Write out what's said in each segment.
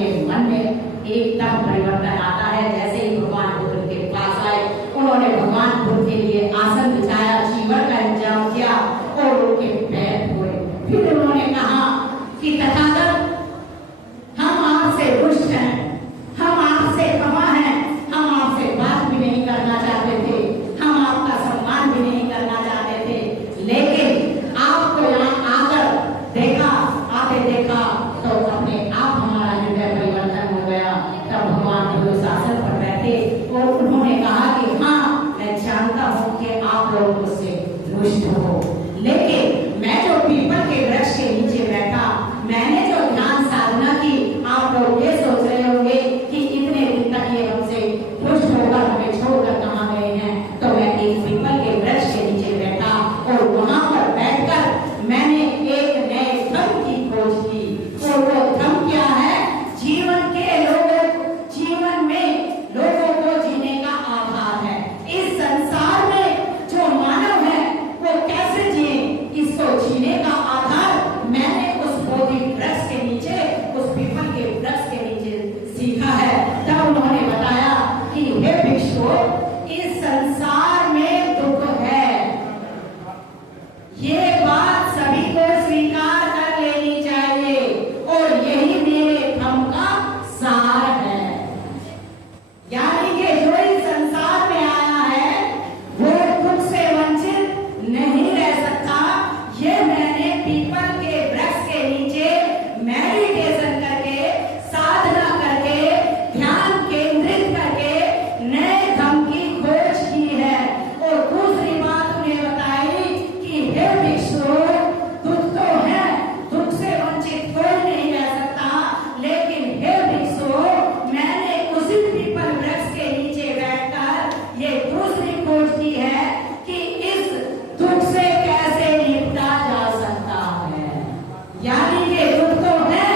उनके मन में एकदम परिवर्तन आता है। जैसे ही भगवान बुद्ध के पास आए, उन्होंने भगवान बुद्ध के लिए आसन बिछाया, चीवर का इंतजाम किया और उनके पैर धोए। फिर उन्होंने कहा कि तथागत, हम आपसे रुष्ट हैं, हम आपसे क्षमा हैं, हम आपसे बात भी नहीं करना चाहते थे, हम आपका सम्मान भी नहीं करना चाहते थे, लेकिन आपको यहाँ आकर देखा, आके देखा तो अपने आप हमारा हृदय परिवर्तन हो गया। तब भगवान बुद्ध शासन पर बैठे और उन्होंने कहा कि हाँ, मैं जानता हूँ कि आप लोग मुझसे रुष्ट हो, लेकिन मैं जो पीपल के वृक्ष के नीचे बैठा, मैंने जो ध्यान साधना की, आप लोग ये सोच रहे होंगे कि इतने दिन तक ये हमसे रुष्ट होकर हमें छोड़कर कहाँ गए हैं। तो मैं एक पीपल के वृक्ष के नीचे बैठा और वहां पर बैठकर मैंने एक नए धर्म की खोज की। और वो धर्म क्या है? जीवन में लोगों को जीने का आधार है। इस संसार में जो मानव है वो कैसे जिए, इसको जीने का आधार मैंने उस बोधि वृक्ष के नीचे, उस पीपल के वृक्ष के नीचे सीखा है। तब उन्होंने बताया कि हे भिक्षु, इस संसार में दुख है, ये बात सभी को स्वीकार कर लेनी चाहिए और यही मेरे धर्म का सार है। यानी कि जो इस संसार में आया है वो दुख से वंचित नहीं रह सकता। ये मैंने पीपल के वृक्ष के नीचे मेडिटेशन करके, साधना करके, ध्यान केंद्रित करके नए धर्म की खोज की है। और दूसरी बात उन्हें बताई कि हे भिक्षु, दुख तो है, दुख से वंचित कोई नहीं रह सकता, लेकिन हे भिक्षु, मैंने उसी पीपल वृक्ष के नीचे बैठकर ये दूसरी खोज की है कि इस दुख से कैसे निपटा जा सकता है। यानी कि दुख तो है,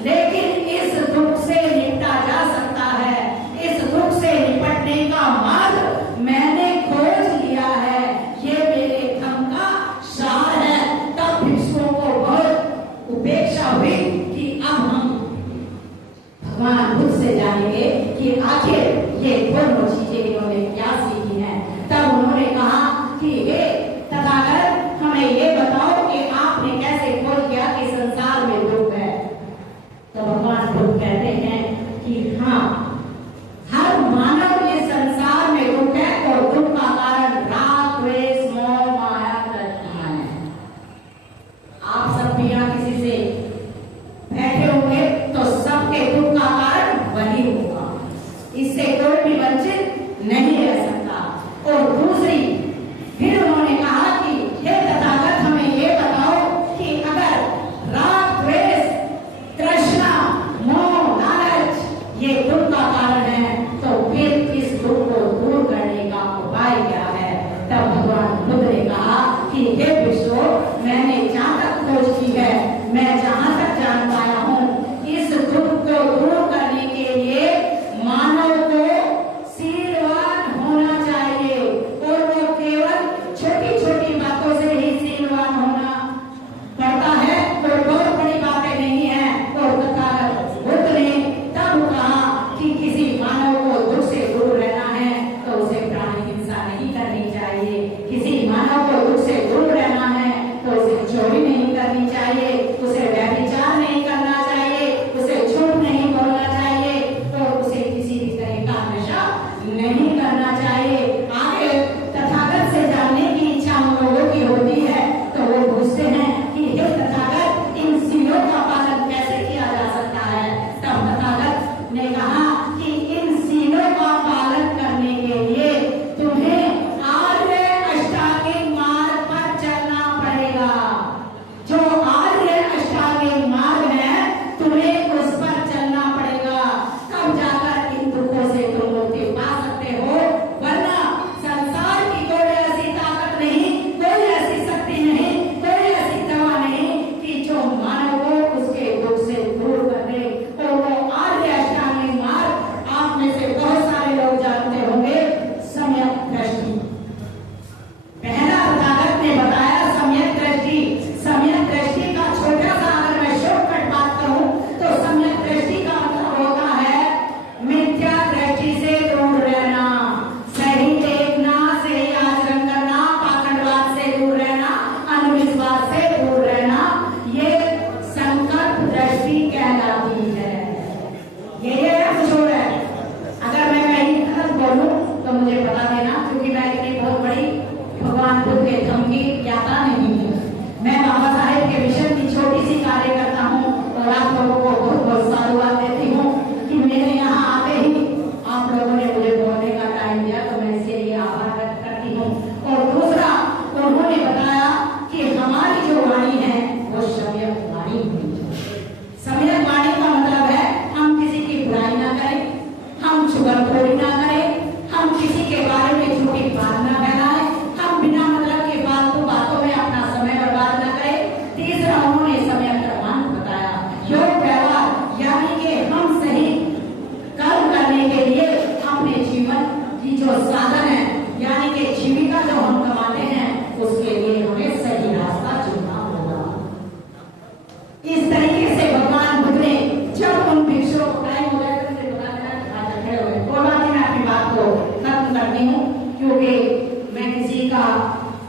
लेकिन इस दुख से निपटा जा सकता है। इस दुख से निपटने का मार्ग मैंने खोज लिया है, ये मेरे धर्म का सार है। तब भिक्षुओं को बहुत उपेक्षा हुई कि अब हम भगवान बुद्ध से जानेंगे कि आखिर ये दोनों चीजें इन्होंने क्या सीखी हैं। तब उन्होंने कहा कि हे तथागत, हमें ये बताओ कि आपने कैसे खोज किया कि संसार में दुख है। तो भगवान बुद्ध कहते हैं कि हाँ, हर मानव ये संसार में दुख है और दुख का कारण राग, द्वेष, मोह, माया, तृष्णा है। आप सब भी यहाँ किसी से बैठे होंगे तो सबके दुख का कारण वही होगा, इससे कोई भी वंचित नहीं रह सकता। और दूसरी फिर उन्होंने कहा कि हे तथागत, हमें ये बताओ कि अगर राग, द्वेष, तृष्णा, मोह, लालच ये दुख का कारण है तो फिर इस दुख को दूर करने का उपाय क्या है। तब भगवान बुद्ध ने कहा कि हे भिक्षु, मैंने जहाँ तक खोज की है, मैं जहाँ तक जान पाया हूँ, इस दुख को दूर करने के लिए मानव को शीलवान होना चाहिए। और वो केवल छोटी छोटी बातों से ही शीलवान होना पड़ता है, कोई बहुत बड़ी बातें नहीं है। और तथागत बुद्ध ने तब कहा कि किसी मानव को दुख से दूर रहना है तो उसे प्राणी हिंसा नहीं करनी चाहिए। किसी मानव को दुख से दूर रहना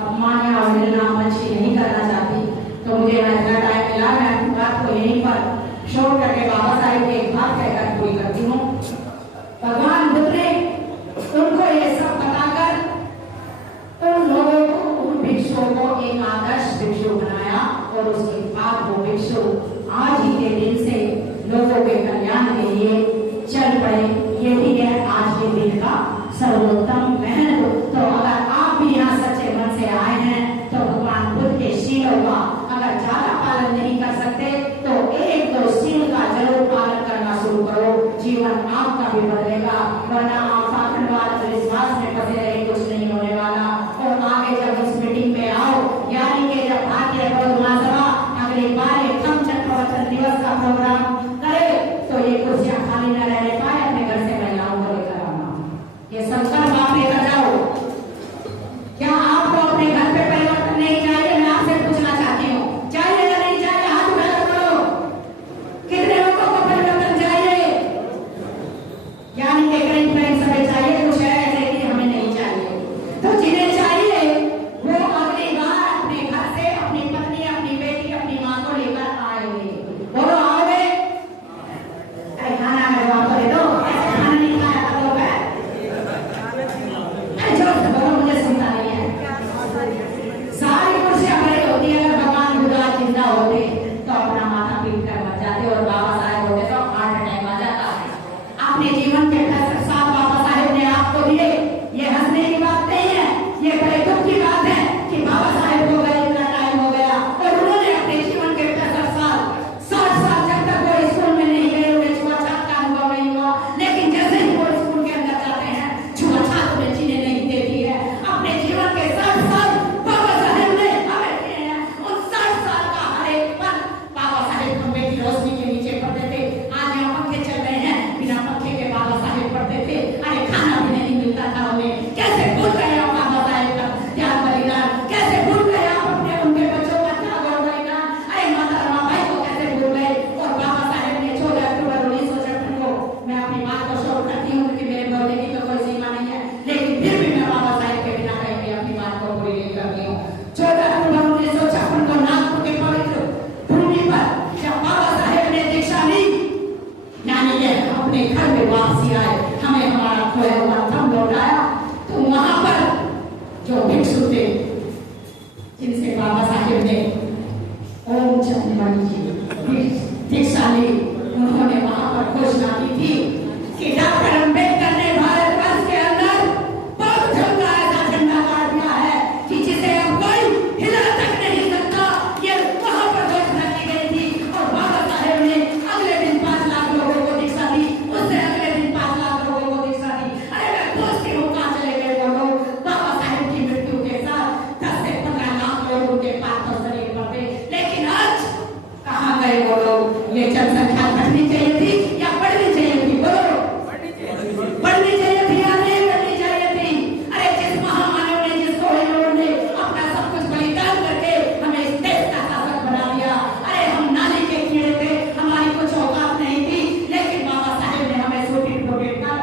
अपमान या अवहेलना मंची नहीं करना चाहती, तो मुझे इतना टाइम मिला, मैं अपनी बात को यहीं पर शोर करके बाबा साहेब की एक बात कहकर पूरी करती हूँ। भगवान बुद्ध ने उनको ये सब बताकर उन लोगों को, उन भिक्षुओं को एक आदर्श भिक्षु बनाया और उसके बाद वो भिक्षु आज ही के दिन से लोगों के कल्याण के लिए चल पड़े। यही है आज के दिन का सर्वोत्तम महत्व। तो अगर आप भी यहाँ सच्चे मन से आए हैं तो भगवान बुद्ध के शीलों का अगर ज्यादा पालन नहीं कर सकते तो एक दो शील का जरूर पालन करना शुरू करो, जीवन आपका भी बदलेगा। वरना आप पाखंडवाद विश्वास में फंसे रहे, कुछ नहीं होने वाला। और आगे जब इस मीटिंग में आओ, यानी कि जब भारतीय बौद्ध महासभा अगली बार ये धम्मचक्र प्रवचन दिवस का प्रोग्राम करे तो ये कुर्सियां खाली न रहने पाए, अपने घर से महिलाओं को लेकर आना। ये संकल्प आप लेकर जाओ। क्या आपको अपने घर पे परिवर्तन नहीं चाहिए? मैं आपसे पूछना चाहती हूँ, चाहिए या नहीं चाहिए? हाथ उठाकर बोलो, कितने लोगों को परिवर्तन चाहिए? यानी कि कहीं कहीं समय चाहिए, कुछ है ऐसे कि हमें नहीं चाहिए। तो जिन्हें चाहिए वो अगली बार अपने घर से अपनी पत्नी, अपनी बेटी, अपनी माँ को लेकर आएंगे। बोलो आओगे? अरे खाना में जवाब दे दो, ऐसे खाना नहीं खाया कर लो। अरे जोर से बोलो, मुझे सुनता नहीं है। सारी कुर्सियां भरी होती है। अगर भगवान बुद्ध जिंदा होते तो अपना माथा पीट कर मर जाते, और बाबा साहेब होते तो हार्ट अटैक आ जाता है। अपने जीवन के फैसले साथ बाबा साहेब ने आपको दिए। ये हंसने की बात नहीं है, ये बड़े दुख की बात है कि बाबा साहेब हो गए, इतना टाइम हो गया और उन्होंने अपने जीवन के 65 साल 60 साल जब तक वो स्कूल में नहीं गए, उन्हें छुआछूत का अनुभव नहीं हुआ। लेकिन जैसे ही वो स्कूल के अंदर जाते हैं, छुआछूत में जीने नहीं देती है। अपने जीवन के 60 साल बाबा साहेब ने हमें दिए हैं। उन 60 साल का हर एक पल बाबा साहेब खंबे की रोशनी के नीचे पढ़ते थे। आज यहाँ पंखे चल रहे हैं, बिना पंखे के बाबा साहेब पढ़ते थे। अरे खाना भी नहीं मिलता था उन्हें। कैसे भूल गए आप बाबा साहेब का त्याग बलिदान? कैसे भूल गए आप अपने उनके बच्चों का त्याग और बलिदान? अरे माता रमा भाई को कैसे भूल गए? और बाबा साहेब ने 14 अक्टूबर 1956 को, मैं अपनी बात को शोर करती हूँ क्योंकि मेरे बोलने की तो कोई सीमा नहीं है, लेकिन फिर भी मैं बाबा साहेब के बिना कहीं भी अपनी बात को पूरी नहीं करती हूँ। 14 अक्टूबर 1956 को नागपुर के पवित्र भूमि पर जब बाबा साहेब ने दीक्षा ली, यानी कि अपने घर में वापसी आए, हमें हमारा खोया हुआ धर्म लौटाया, तो वहां पर जो भिक्षु थे जिनसे बाबा साहेब ने ओम चंद्रमणि जी दीक्षा ली, उन्होंने वहां पर घोषणा की थी कि डॉक्टर अम्बेडकर ने भारत वर्ष के अंदर बौद्ध धर्म का ऐसा झंडा गाड़ दिया है कि जिसे अब कोई हिला तक नहीं सकता। ये वहां पर घोषणा की गई थी और बाबा साहेब ने अगले दिन 5 लाख लोगों को दीक्षा दी, उससे अगले दिन 5 लाख लोगों को दीक्षा दी। अरे मैं सोचती हूँ कहाँ चले गए वो लोग? बाबा साहेब की मृत्यु के साथ 10 से 15 लाख लोग उनके पास शरीर पर थे, लेकिन आज कहाँ गए वो लोग? ये जनसंख्या घटनी चाहिए थी या बढ़नी चाहिए थी? बोलो, बढ़नी चाहिए थी या नहीं बढ़नी चाहिए थी? अरे जिस महामानव ने, जिस कोहिनूर ने अपना सब कुछ बलिदान करके हमें इस देश का शासक बना दिया। अरे हम नाली के कीड़े थे, हमारी कुछ औकात नहीं थी, लेकिन बाबा साहेब ने हमें सूटी फूटी कर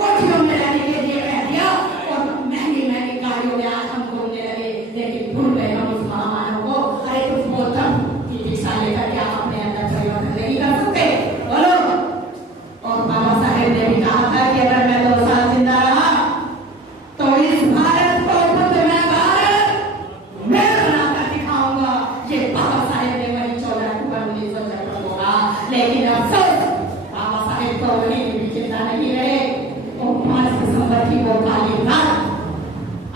कोठियों में रहने के लिए कह दिया और महंगी महंगी गाड़ियों में आज हम घूमने लगे, लेकिन भूल गए हम उस महामानव को। अरे तुम गौतम की दीक्षा लेकर क्या अपने अंदर परिवर्तन नहीं कर सकते? बोलो। और बाबा साहेब ने भी कहा था कि अगर मैं 2 साल जिंदा रहा तो इस भारत को बुद्धमय भारत मैं बनाकर दिखाऊंगा। ये बाबा साहेब ने वही 14 अक्टूबर 1956 को बोला, लेकिन अफसोस बाबा साहेब को वही भी जिंदा नहीं रहे। और 5 दिसंबर की वो काली रात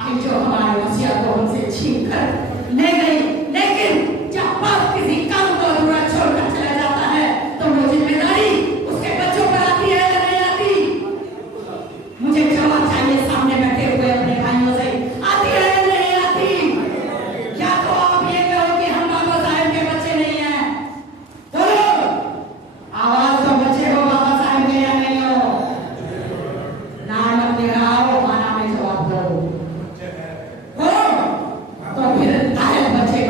आई जो हमारे वसीयत को हमसे छीन कर ले गई। लेकिन जब बाप किसी काम को अधूरा छोड़कर चला जाता है तो वो जिम्मेदारी उसके बच्चों पर आती है या नहीं आती? मुझे जवाब चाहिए सामने बैठे हुए अपने भाइयों से, आती है या नहीं आती? या तो आप ये कहो कि हम बाबा साहेब के बच्चे नहीं हैं? बोलो, आवाज तो बच्चे हो बाबा साहेब के या नहीं हो? नाम दे रहा हो, खाना में जवाब दो। तो फिर आए बच्चे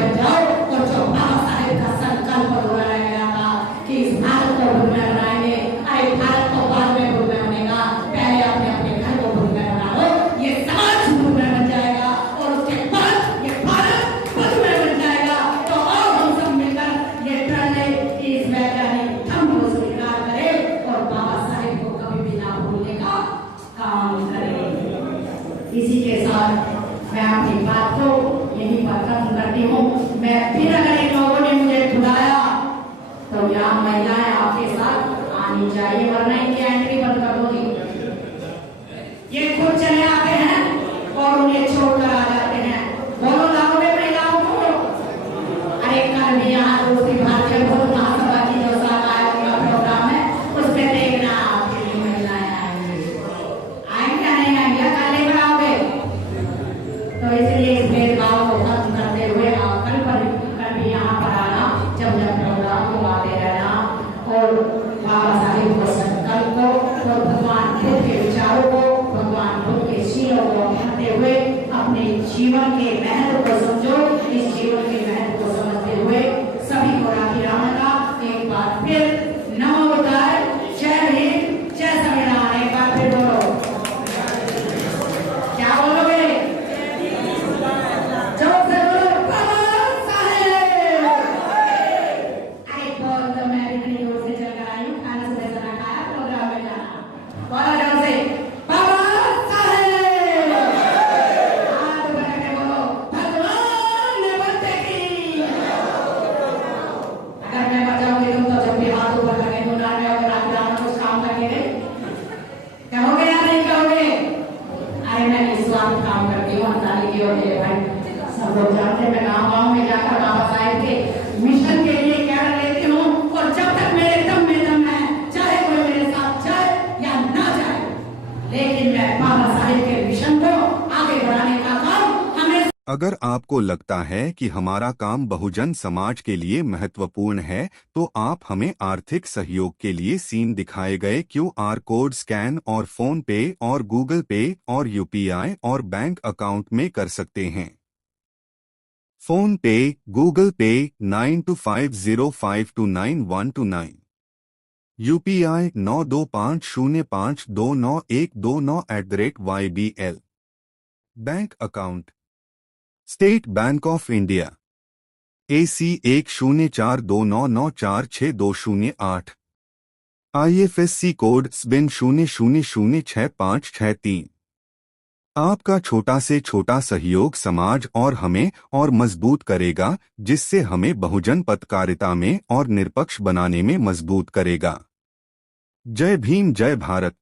फिर अगर इन लोगों ने मुझे बुलाया तो यहाँ महिलाएं आपके साथ आनी चाहिए, वरना इनकी एंट्री बंद कर दोगी। ये खुद चले आते हैं और उन्हें छोड़कर आ जाते हैं। बोलो लाओगे महिलाओं को? अरे कल भी यहाँ दूसरी भारतीय भोज महासभा की जो आयोग का प्रोग्राम है उसमें देखना आपके लिए महिलाएं आएंगी। आएंगे या नहीं आएंगे? कल लेकर आओगे? तो इसलिए इस भेदभाव को खत्म करते हुए आप कल भी यहाँ पर आना, जब जब प्रोग्राम को आते रहना और बाबा साहेब को संकल्प को और भगवान बुद्ध के विचारों को, भगवान बुद्ध के शीलों को अपनाते हुए अपने जीवन के महत्व को समझो। इस जीवन के महत्व को समझते हुए सभी को राखी रावण का एक बार फिर नमो बुद्धाय, जय हिंद, जय संविधान। एक बार फिर बोलो, क्या बोलोगे? जोर से बोलो, बाबा साहेब। अरे बोल तो, मैं इतनी दूर से चलकर आई हूँ, खाना सुबह से ना खाया, प्रोग्राम में जाना। बोलो जोर से, बाबा साहेब। हाथ बना के बोलो, भगवान बच्चे की। अगर मैं बचाऊंगी तुम तो जब भी हाथ ऊपर करके गुनाह में अगर आप राम कुछ काम करके गए कहोगे या नहीं कहोगे? अरे मैं निस्वार्थ काम करती हूँ, ताली की होती है भाई। सब लोग जानते हैं मैं गाँव में जाकर बाबा साहेब के मिशन के लिए क्या लेती हूँ, और जब तक मेरे दम में दम है, चाहे कोई मेरे साथ जाए या ना जाए, लेकिन मैं बाबा साहेब के मिशन को आगे बढ़ाने का काम हमें। अगर आपको लगता है कि हमारा काम बहुजन समाज के लिए महत्वपूर्ण है, तो आप हमें आर्थिक सहयोग के लिए सीन दिखाए गए QR कोड स्कैन और फोन पे और गूगल पे और UPI और बैंक अकाउंट में कर सकते हैं। फोन पे, गूगल पे 9250529129, UPI 9250529129 bank account state bank of India AC 104299462008, IFSC code SBIN 00066563। आपका छोटा से छोटा सहयोग समाज और हमें और मजबूत करेगा, जिससे हमें बहुजन पत्रकारिता में और निष्पक्ष बनाने में मजबूत करेगा। जय भीम, जय भारत।